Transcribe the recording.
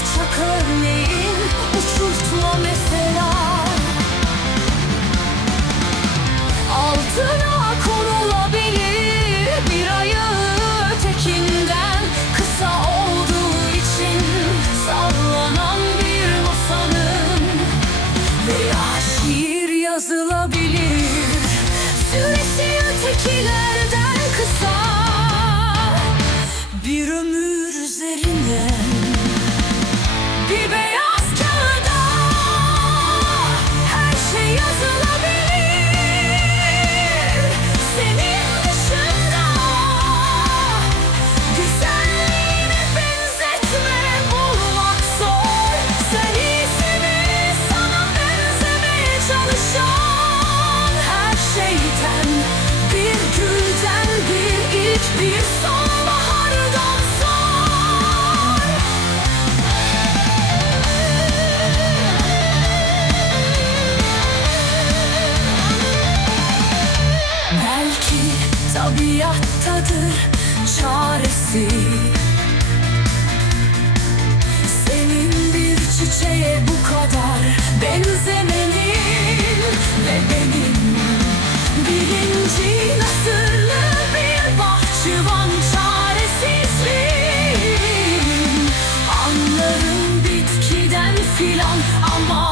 uçak örneğin uçurtma mesela. Altına konulabilir bir ayağı ötekinden. Kısa olduğu için sallanan bir masanın. Veya şiir yazılabilir. Süresi ötekilerden kısa. Bir ömür Tabiattadır çaresi. Senin bir çiçeğe bu kadar benzemenin Ve benim birinci nasırlı bir bahçıvan çaresizliğim Anlarım bitkiden filan ama